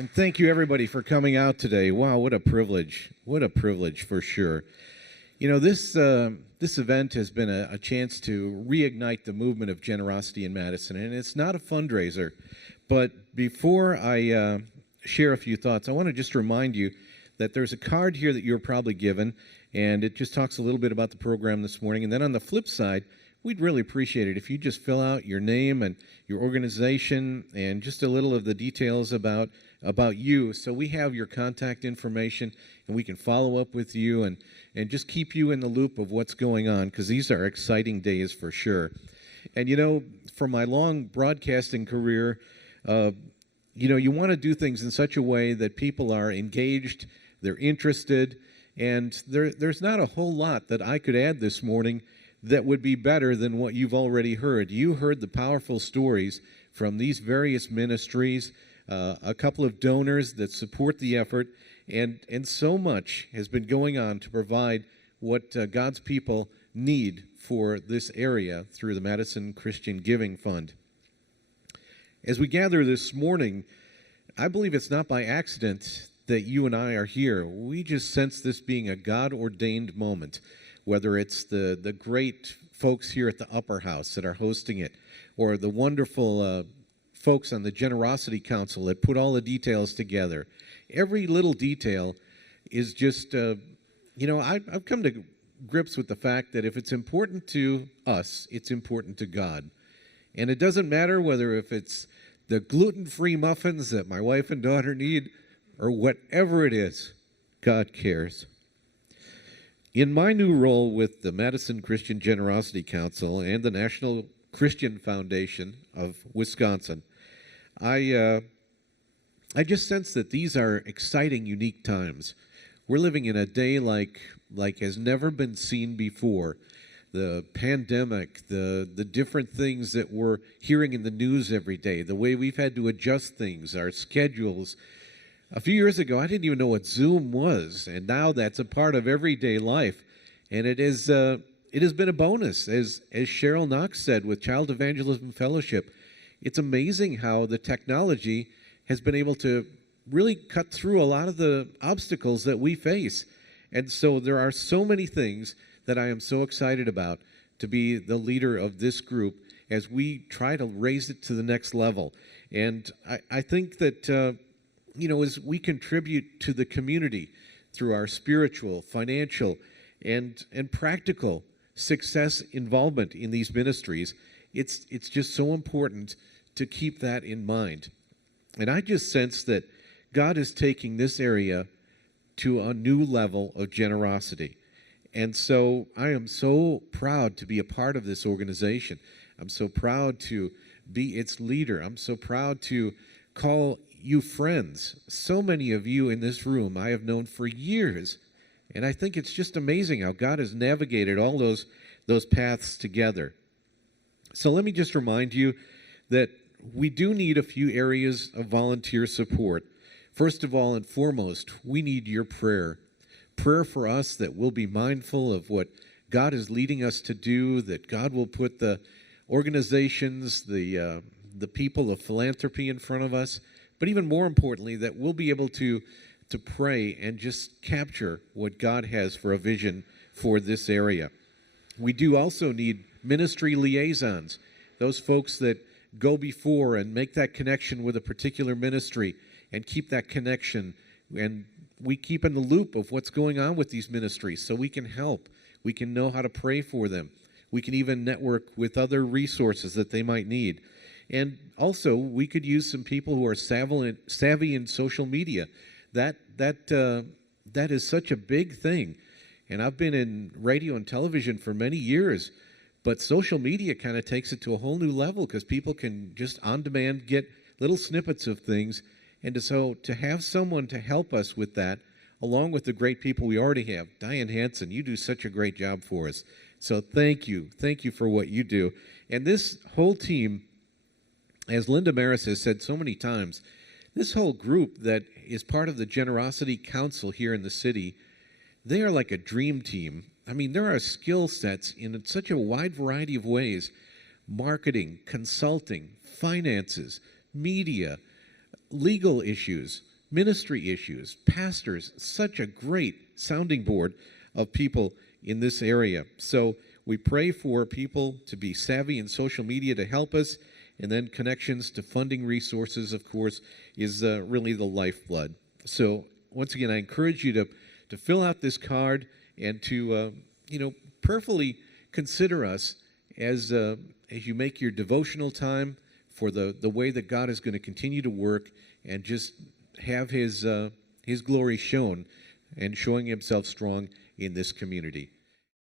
And thank you, everybody, for coming out today. Wow, what a privilege. What a privilege, for sure. You know, this event has been a chance to reignite the movement of generosity in Madison, and it's not a fundraiser. But before I share a few thoughts, I want to just remind you that there's a card here that you're probably given, and it just talks a little bit about the program this morning. And then on the flip side, we'd really appreciate it if you just fill out your name and your organization and just a little of the details about you, so we have your contact information and we can follow up with you and just keep you in the loop of what's going on, because these are exciting days for sure. And you know, from my long broadcasting career, you want to do things in such a way that people are engaged, they're interested, and there's not a whole lot that I could add this morning that would be better than what you've already heard. You heard the powerful stories from these various ministries, a couple of donors that support the effort, and so much has been going on to provide what God's people need for this area through the Madison Christian Giving Fund. As we gather this morning, I believe it's not by accident that you and I are here. We just sense this being a God-ordained moment, whether it's the great folks here at the Upper House that are hosting it, or the wonderful folks on the Generosity Council that put all the details together. Every little detail is just, I've come to grips with the fact that if it's important to us, it's important to God. And it doesn't matter whether if it's the gluten-free muffins that my wife and daughter need or whatever it is, God cares. In my new role with the Madison Christian Generosity Council and the National Christian Foundation of Wisconsin, I just sense that these are exciting, unique times. We're living in a day like has never been seen before. The pandemic, the different things that we're hearing in the news every day, the way we've had to adjust things, our schedules. A few years ago, I didn't even know what Zoom was, and now that's a part of everyday life. And it has been a bonus, as Cheryl Knox said with Child Evangelism Fellowship. It's amazing how the technology has been able to really cut through a lot of the obstacles that we face. And so there are so many things that I am so excited about to be the leader of this group as we try to raise it to the next level. And I think that, as we contribute to the community through our spiritual, financial, and practical success involvement in these ministries, it's just so important to keep that in mind. And I just sense that God is taking this area to a new level of generosity. And so I am so proud to be a part of this organization. I'm so proud to be its leader. I'm so proud to call you friends. So many of you in this room I have known for years. And I think it's just amazing how God has navigated all those paths together. So let me just remind you that we do need a few areas of volunteer support. First of all and foremost, we need your prayer. Prayer for us that we'll be mindful of what God is leading us to do, that God will put the organizations, the people of philanthropy in front of us, but even more importantly, that we'll be able to pray and just capture what God has for a vision for this area. We do also need ministry liaisons, those folks that go before and make that connection with a particular ministry and keep that connection, and we keep in the loop of what's going on with these ministries so we can help. We can know how to pray for them. We can even network with other resources that they might need. And also, we could use some people who are savvy in social media. That is such a big thing. And I've been in radio and television for many years, but social media kind of takes it to a whole new level because people can just on demand get little snippets of things. And so to have someone to help us with that, along with the great people we already have, Diane Hansen, you do such a great job for us. So thank you for what you do. And this whole team, as Linda Maris has said so many times, this whole group that is part of the Generosity Council here in the city, they are like a dream team. I mean, there are skill sets in such a wide variety of ways: marketing, consulting, finances, media, legal issues, ministry issues, pastors, such a great sounding board of people in this area. So we pray for people to be savvy in social media to help us, and then connections to funding resources, of course, is really the lifeblood. So once again, I encourage you to fill out this card and to prayerfully consider us as you make your devotional time for the way that God is going to continue to work and just have His glory shown and showing Himself strong in this community.